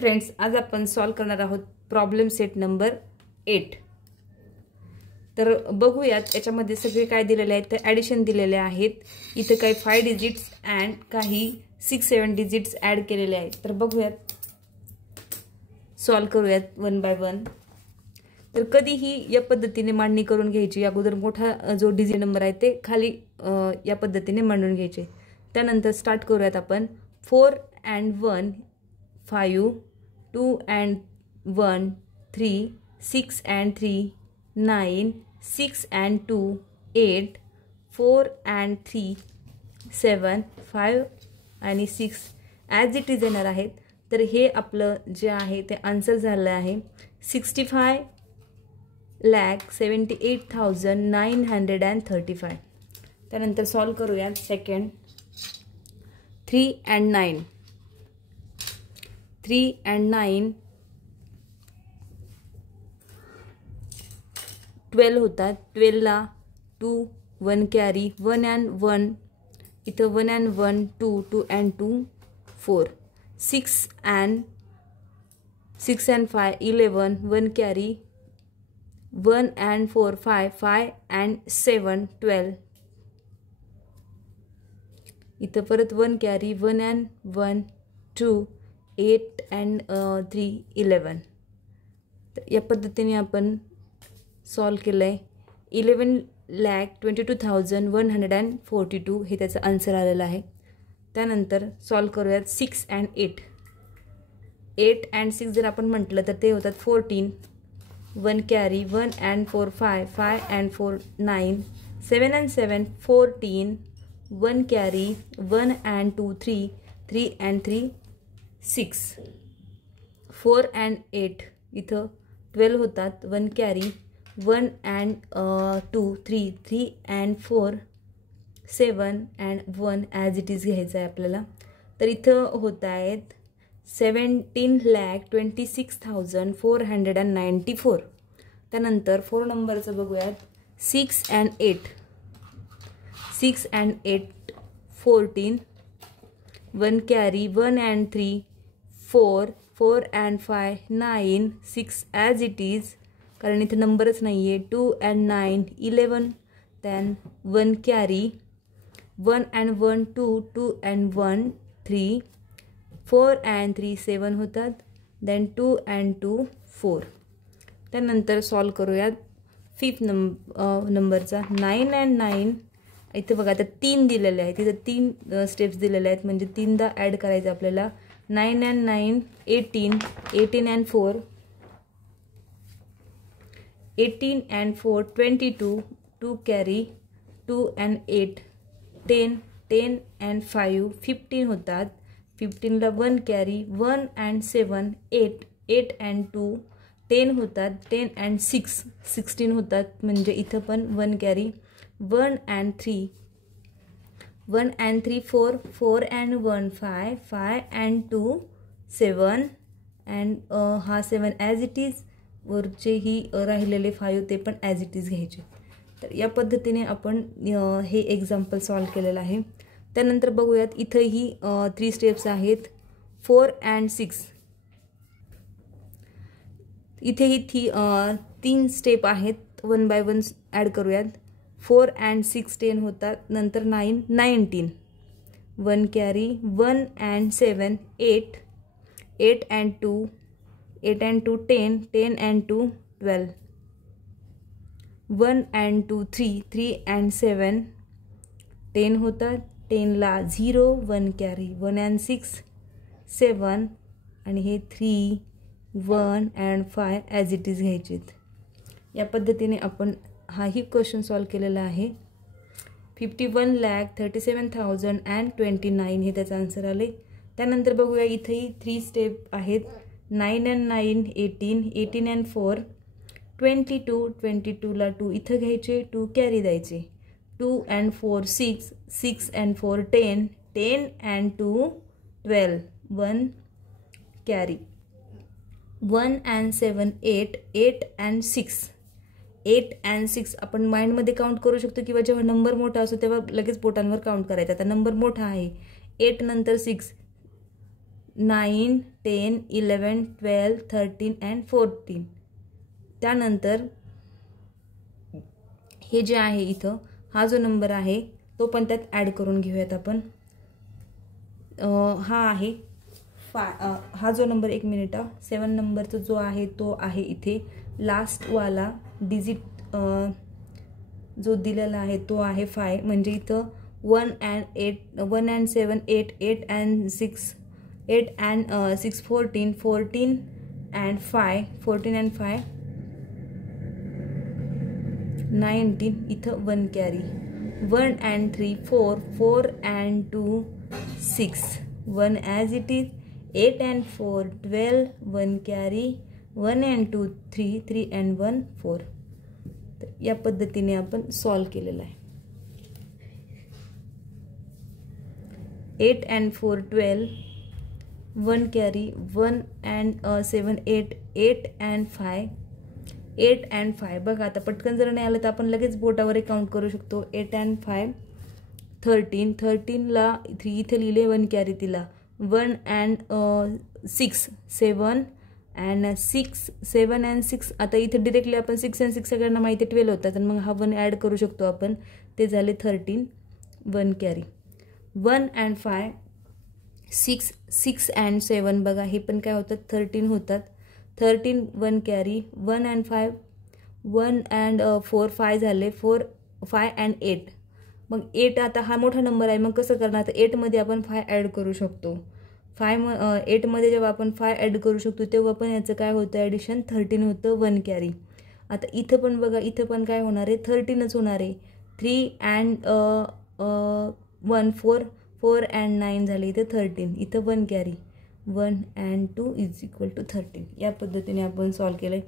Friends, आज आपण solve करणार आहोत प्रॉब्लेम सेट नंबर 8। तर बघूयात याच्यामध्ये सगळे काय दिलेले आहेत। तर ॲडिशन दिलेले आहेत, इथे काही 5 डिजिट्स अँड काही 6-7 डिजिट्स ॲड केलेले आहेत। तर बघूयात, सॉल्व करूयात वन बाय वन। तर कधीही या पद्धतीने मांडणी करून घ्यायची। अगोदर मोठा जो डिजिट नंबर आहे ते खाली या पद्धतीने मांडून घ्यायचे। त्यानंतर स्टार्ट करूयात आपण 4 and 1 5, 2 and 1 3, 6 and 3 9, 6 and 2 8, 4 and 3 7, 5 आणि 6 ॲज इट इज येणार आहेत। तर हे आपलं जे आहे ते आन्सर झालं आहे 65,78,935। त्यानंतर सॉल्व करूया सेकंड 3 and 9, 3 and 9 12 होतात। 12 ला 2 1 कॅरी 1 and 1 इथं 1 and 1 2 2 and 2 4 6 and 5 11 1 carry 1 and 4 5 5 and 7 12 इथं परत 1 कॅरी 1 and 1 2 8 and 3 11। तर या पद्धतीने आपण सॉल्व केलंय 11,22,142 हे त्याचं आन्सर आलेलं आहे। त्यानंतर सॉल्व करूयात 6 and 8, 8 and 6 जर आपण म्हटलं तर ते होतात 14 1 carry 1 and 4 5 5 and 4 9 7 and 7 14 1 carry 1 and 2 3 3 and 3 6 4 and 8 इथं 12 होतात 1 carry 1 and 2 3 3 and 4 7 and 1 as it is घ्यायचं आहे आपल्याला। तर इथं होत आहेत 17,26,494। त्यानंतर 4 नंबरचं बघूयात 6 and 8, 6 and 8 14 1 carry 1 and 3 4 4 and 5 9 6 as it is, कारण इथे नंबरच नाही आहे 2 and 9 11 then 1 carry 1 and 1 2 2 and 1 3 4 and 3 7 होतात then 2 and 2 4। त्यानंतर सॉल्व करूयात 5th नंबरचा 9 and 9 इथे बघा आता 3 दिलेले आहेत, इथे 3 स्टेप्स दिलेले आहेत म्हणजे 3दा ॲड करायचं आपल्याला। 9 and 9 18, 18 and 4 18 and 4 22 2 carry 2 and 8 10 10 and 5 15 होतात। 15 ला 1 कॅरी 1 and 7 8 8 and 2 10 होतात 10 and 6 16 होतात म्हणजे इथं पण 1 carry 1 and 3 1 and 3 4 4 and 1 5 5 and 2 7 and हा 7 ॲज इट इज, वरचे ही राहिलेले 5 ते पण ॲज इट इज घ्यायचे। तर या पद्धतीने आपण हे एक्झाम्पल सॉल्व केलेलं आहे। त्यानंतर बघूयात इथंही 3 स्टेप्स आहेत 4 and 6 इथेही 3 स्टेप आहेत, 1 by 1 ॲड करूयात। 4 and 6 10 होतात, नंतर 9 19 1 carry 1 and 7 8 8 and 2 8 and 2 10 10 and 2 12 1 and 2 3 3 and 7 10 होतात 10 ला 0 1 कॅरी 1 and 6 7 आणि हे 3 1 and 5 ॲज इट इज घ्यायचेत। या पद्धतीने आपण हाही क्वेश्चन सॉल्व केलेला आहे। 51,37,029 हे त्याचं आन्सर आले। त्यानंतर बघूया इथेही 3 स्टेप आहेत 9 and 9 18 18 and 4 22 22 ला 2 इथं घ्यायचे 2 कॅरी द्यायचे 2 and 4 6 6 and 4 10 10 and 2 12 1 carry 1 and 7 8 8 and 6 8 and 6 आपण माइंडमध्ये काउंट करू शकतो किंवा जेव्हा नंबर मोठा असतो तेव्हा लगेच बोटांवर काउंट करायचा। आता नंबर मोठा आहे 8 नंतर 6 9, 10, 11, 12, 13 अँड 14. त्यानंतर हे जे आहे इथं हा जो नंबर आहे तो पण त्यात ॲड करून घेऊयात आपण. हा आहे हा जो नंबर, 1 मिनिट, 7 नंबरचा जो आहे तो आहे इथे लास्टवाला डिजिट जो दिलेला आहे तो आहे 5. म्हणजे इथं 1 and 7 8, 8 and 6 8 and 6 14, 14 and 5 14 and 5 19. इथं 1 carry. 1 and 3 4, 4 and 2 6, 1 as it is. 8 and 4 12, 1 carry. 1 and 2 3, 3 and 1 4. तर या पद्धतीने आपण सॉल्व केलेलं आहे. 8 and 4 12, 1 carry. 1 and 7 8, 8 and 5 8 and 5. बघा आता पटकन जर नाही आलं तर आपण लगेच बोटावर काउंट करू शकतो. 8 and 5 13, 13ला 3 इथे लिहिले, 1 कॅरी तिला. 1 and 6 7 and 6 7 and 6. आता इथे डिरेक्टली आपण 6 and 6 सगळ्यांना माहिती 12 होतात आणि मग हा 1 ॲड करू शकतो आपण. ते झाले 13, 1 कॅरी. 1 and 5 6, 6 and 7 बघा हे पण काय होतात 13 होतात. 13 1 कॅरी. 1 and 5 1 and 4 5 झाले. 4 5 and 8. मग 8 आता हा मोठा नंबर आहे, मग कसं करणार, तर 8मध्ये आपण 5 ॲड करू शकतो. 8मध्ये जेव्हा आपण 5 ॲड करू शकतो तेव्हा पण याचं काय होतं ॲडिशन 13 होतं. 1 कॅरी. आता इथं पण बघा, इथं पण काय होणार आहे 13च होणार आहे. 3 and 1 4, 4 and 9 झाले इथं 13. इथं 1 कॅरी. 1 and 2 = 13. या पद्धतीने आपण सॉल्व केलं आहे.